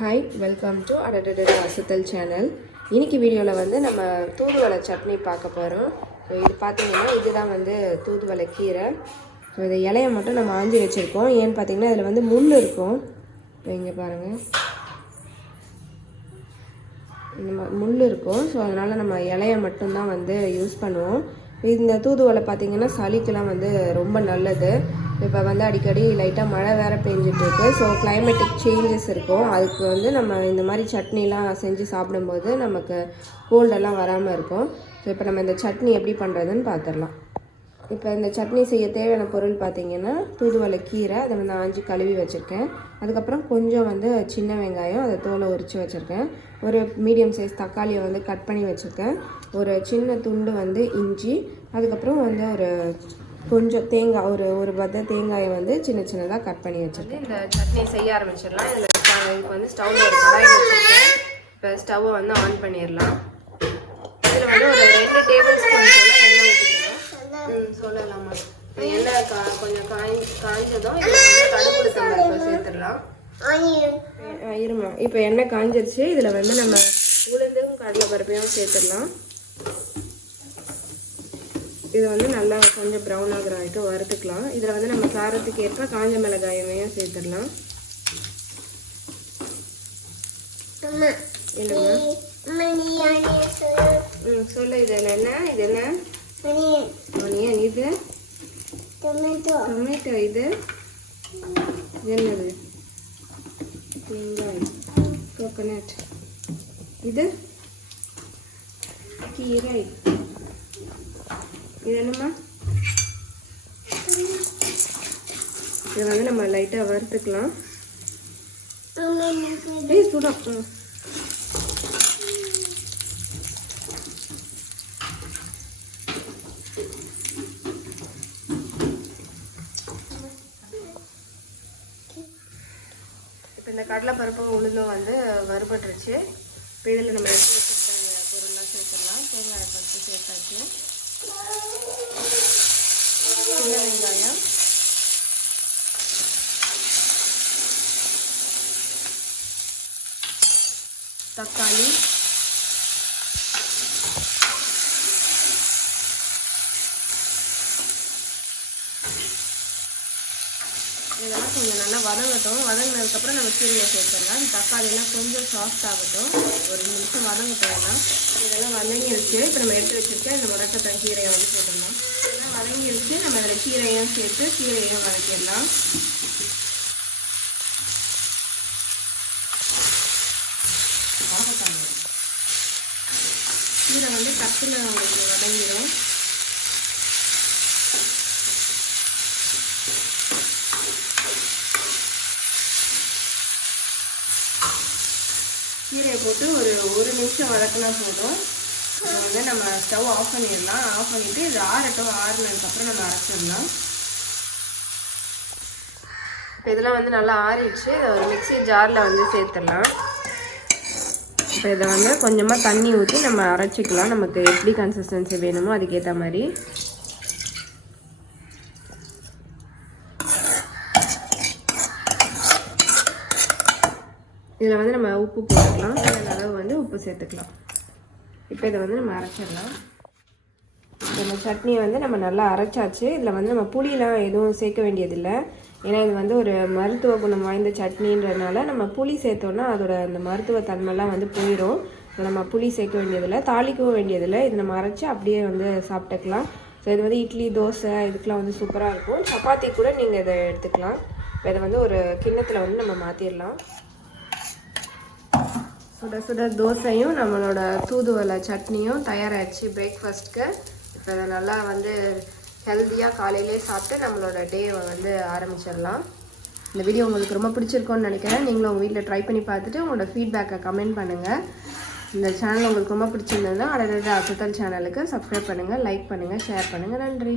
Hi, welcome to Adadada Asathal channel. இன்றைக்கி வீடியோவில் வந்து நம்ம தூதுவளை சட்னி பார்க்க போகிறோம். ஸோ இது பார்த்திங்கன்னா இதுதான் வந்து தூதுவளை கீரை. ஸோ இதை இலையை மட்டும் நம்ம ஆஞ்சி வச்சுருக்கோம். ஏன்னு பார்த்திங்கன்னா இதில் வந்து முள் இருக்கும். இங்கே பாருங்கள், நம்ம முள் இருக்கும். ஸோ அதனால் நம்ம இலையை மட்டும்தான் வந்து யூஸ் பண்ணுவோம். இந்த தூதுவளை பார்த்திங்கன்னா சளிக்கெலாம் வந்து ரொம்ப நல்லது. இப்போ வந்து அடிக்கடி லைட்டாக மழை வேறு பெஞ்சிட்ருக்கு. ஸோ கிளைமேட்டிக் சேஞ்சஸ் இருக்கும். அதுக்கு வந்து நம்ம இந்த மாதிரி சட்னிலாம் செஞ்சு சாப்பிடும்போது நமக்கு கோல்டெல்லாம் வராமல் இருக்கும். ஸோ இப்போ நம்ம இந்த சட்னி எப்படி பண்ணுறதுன்னு பார்த்துடலாம். இப்போ இந்த சட்னி செய்ய தேவையான பொருள் பார்த்திங்கன்னா தூதுவளை கீரை, அதை வந்து ஆஞ்சி கழுவி வச்சுருக்கேன். அதுக்கப்புறம் கொஞ்சம் வந்து சின்ன வெங்காயம், அதை தோலை உரித்து வச்சுருக்கேன். ஒரு மீடியம் சைஸ் தக்காளியை வந்து கட் பண்ணி வச்சுருக்கேன். ஒரு சின்ன துண்டு வந்து இஞ்சி, அதுக்கப்புறம் வந்து ஒரு கொஞ்சம் தேங்காய், ஒரு பத்த தேங்காயை வந்து சின்ன சின்னதாக கட் பண்ணி வச்சுருக்கேன். இந்த சட்னி செய்ய ஆரம்பிச்சிடலாம். இதில் இதுக்கு வந்து ஸ்டவ்வில் ஒரு கடாய் வச்சுருக்கேன். இப்போ ஸ்டவ்வை வந்து ஆன் பண்ணிடலாம். இதில் வந்து ஒரு 2 டேபிள் ஸ்பூன் போல் எண்ணெய் ஊற்றிக்கலாம். சொல்லலாமா? எண்ணெய் கொஞ்சம் காய்ஞ்சதும் இதில் வந்து கடுகுளுத்தம் பருப்பு சேர்த்துடலாம். இருமா, இப்போ எண்ணெய் காய்ஞ்சிருச்சு. இதில் வந்து நம்ம உளுந்தும் கடலை பருப்பையும் சேர்த்துடலாம். இது வந்து நல்லா கொஞ்சம் ப்ரௌன் ஆகிற வரைக்கும் வறுத்துக்கலாம். இதில் வந்து நம்ம காரத்துக்கு ஏற்ப காஞ்ச மிளகாயமையும் சேர்த்துடலாம். சொல்ல இதில் என்ன, இது என்ன? ஆனியன். இது டொமேட்டோ. இது என்னது? தேங்காய், கோகோனட். இது கீரை. இது என்னம்மா? இதை வந்து நம்ம லைட்டாக வறுத்துக்கலாம். சுடம். இப்போ இந்த கடலை பருப்பும் உளுந்தும் வந்து வறுபட்டுருச்சு. இப்போ இதில் நம்ம எடுத்து வச்சுருக்க பொருள்லாம் சேர்த்துடலாம். தேங்காய் பருப்பு சேர்த்தாச்சு, சின்ன வெங்காயம், தக்காளி, இதெல்லாம் கொஞ்சம் நல்லா வதங்கட்டும். வதங்கினதுக்கப்புறம் நம்ம கீரையை சேர்த்துடலாம். தக்காளியெல்லாம் கொஞ்சம் சாஃப்ட் ஆகட்டும். ஒரு 2 நிமிஷம் வதங்கட்டோம்னா இதெல்லாம் வதங்கிருச்சு. இப்போ நம்ம எடுத்து வச்சுருக்க இந்த முடக்கத்தான் கீரையை வந்து சேர்த்துடலாம். இதெல்லாம் வதங்கிருச்சு. நம்ம அதில் கீரையும் சேர்த்து கீரையும் வதக்கிடலாம். கீரை வந்து டக்குன்னு உங்களுக்கு வதங்கிடும். கீரையை போட்டு ஒரு நிமிஷம் வதக்கினா போதும். வந்து நம்ம ஸ்டவ் ஆஃப் பண்ணிடலாம். ஆஃப் பண்ணிவிட்டு இது ஆறுனதுக்கப்புறம் நம்ம அரைச்சிடலாம். இப்போ இதெல்லாம் வந்து நல்லா ஆறிடுச்சு. இதை ஒரு மிக்ஸி ஜாரில் வந்து சேர்த்துடலாம். இப்போ இதை வந்து கொஞ்சமாக தண்ணி ஊற்றி நம்ம அரைச்சிக்கலாம். நமக்கு எப்படி கன்சிஸ்டன்சி வேணுமோ அதுக்கேற்ற மாதிரி. இதில் வந்து நம்ம உப்பு போட்டுக்கலாம். இந்த அளவு வந்து உப்பு சேர்த்துக்கலாம். இப்போ இதை வந்து நம்ம அரைச்சிடலாம். இந்த சட்னியை வந்து நம்ம நல்லா அரைச்சாச்சு. இதில் வந்து நம்ம புளியெலாம் எதுவும் சேர்க்க வேண்டியதில்லை. ஏன்னா இது வந்து ஒரு மருத்துவ குணம் வாய்ந்த சட்னின்றதுனால நம்ம புளி சேர்த்தோன்னா அதோட அந்த மருத்துவ தன்மைலாம் வந்து போயிடும். நம்ம புளி சேர்க்க வேண்டியதில்லை, தாளிக்கவும் வேண்டியதில்லை. இது நம்ம அரைச்சி அப்படியே வந்து சாப்பிட்டுக்கலாம். ஸோ இது வந்து இட்லி, தோசை இதுக்கெலாம் வந்து சூப்பராக இருக்கும். சப்பாத்தி கூட நீங்கள் இதை எடுத்துக்கலாம். இதை வந்து ஒரு கிண்ணத்தில் வந்து நம்ம மாற்றிடலாம். சுட சுட தோசையும் நம்மளோட தூதுவளை சட்னியும் தயாராகிடுச்சு பிரேக்ஃபாஸ்ட்டுக்கு. இப்போ இதை நல்லா வந்து ஹெல்த்தியாக காலையிலே சாப்பிட்டு நம்மளோட டேவை வந்து ஆரம்பிச்சிடலாம். இந்த வீடியோ உங்களுக்கு ரொம்ப பிடிச்சிருக்கோன்னு நினைக்கிறேன். நீங்களும் உங்கள் வீட்டில் ட்ரை பண்ணி பார்த்துட்டு உங்களோட ஃபீட்பேக்கை கமெண்ட் பண்ணுங்கள். இந்த சேனல் உங்களுக்கு ரொம்ப பிடிச்சிருந்ததுன்னா அடடட அசத்தல் சேனலுக்கு சப்ஸ்கிரைப் பண்ணுங்கள், லைக் பண்ணுங்கள், ஷேர் பண்ணுங்கள். நன்றி.